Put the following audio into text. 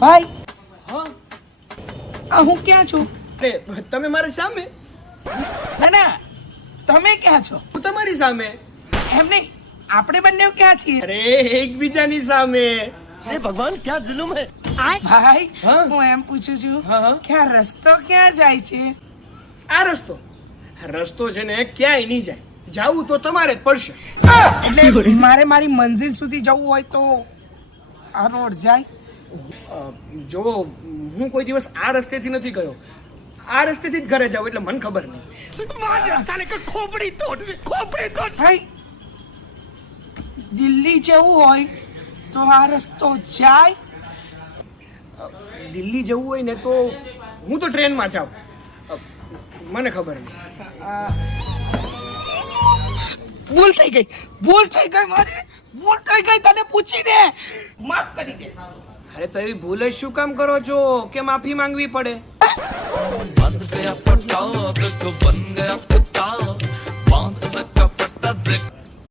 ભાઈ હા હું ક્યાં છું? અરે તમે મારી સામે, ના ના, તમે ક્યાં છો? હું તમારી સામે. એમ નહીં, આપણે બંને ક્યાં છીએ? અરે એકબીજાની સામે. अरे भगवान क्या जुल्म है। ભાઈ હા? હું એમ પૂછું છું હા, હા. કે આ રસ્તો ક્યાં જાય છે? આ રસ્તો છે ને ક્યાંય નહીં જાય. જાવું તો તમારે જ પડશે. એટલે મારે મારી મંઝિલ સુધી જવું હોય તો આ રોડ જાય? જો હું કોઈ દિવસ આ રસ્તેથી નથી ગયો, આ રસ્તેથી જ ઘરે જાઉં એટલે મને ખબર નહીં. ભાઈ દિલ્હી જવું હોય તો આ રસ્તો જાય? દિલ્હી જવું હોય ને તો હું તો ટ્રેનમાં જાઉં. મને ખબર નહીં. ભૂલ થઈ ગઈ મારી, ભૂલ થઈ ગઈ. તને પૂછીને માફ કરી દે. અરે તો એવી ભૂલ જ શું કામ કરો છો કે માફી માંગવી પડે? बंद गया पटाख तो बंद